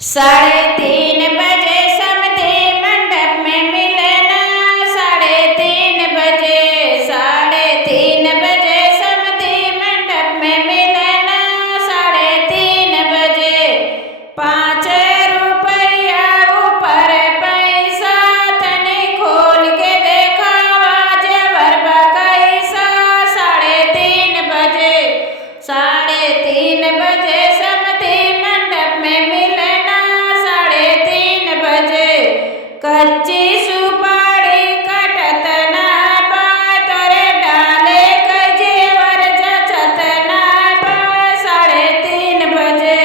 3:30 बजे समधी मंडप में मिलना। 3:30 बजे 3:30 बजे समधी मंडप में मिलना। 3:30 बजे 5 रुपया ऊपर पैसा तनी खोल के देखावा जेवर बकैसा। 3:30 बजे 3:30 बजे समधी मंडप में मिलना। 3:30 बजे कच्ची सुपारी कटत ना बा तोरे डाले क जेवर जचत ना बा। 3:30 बजे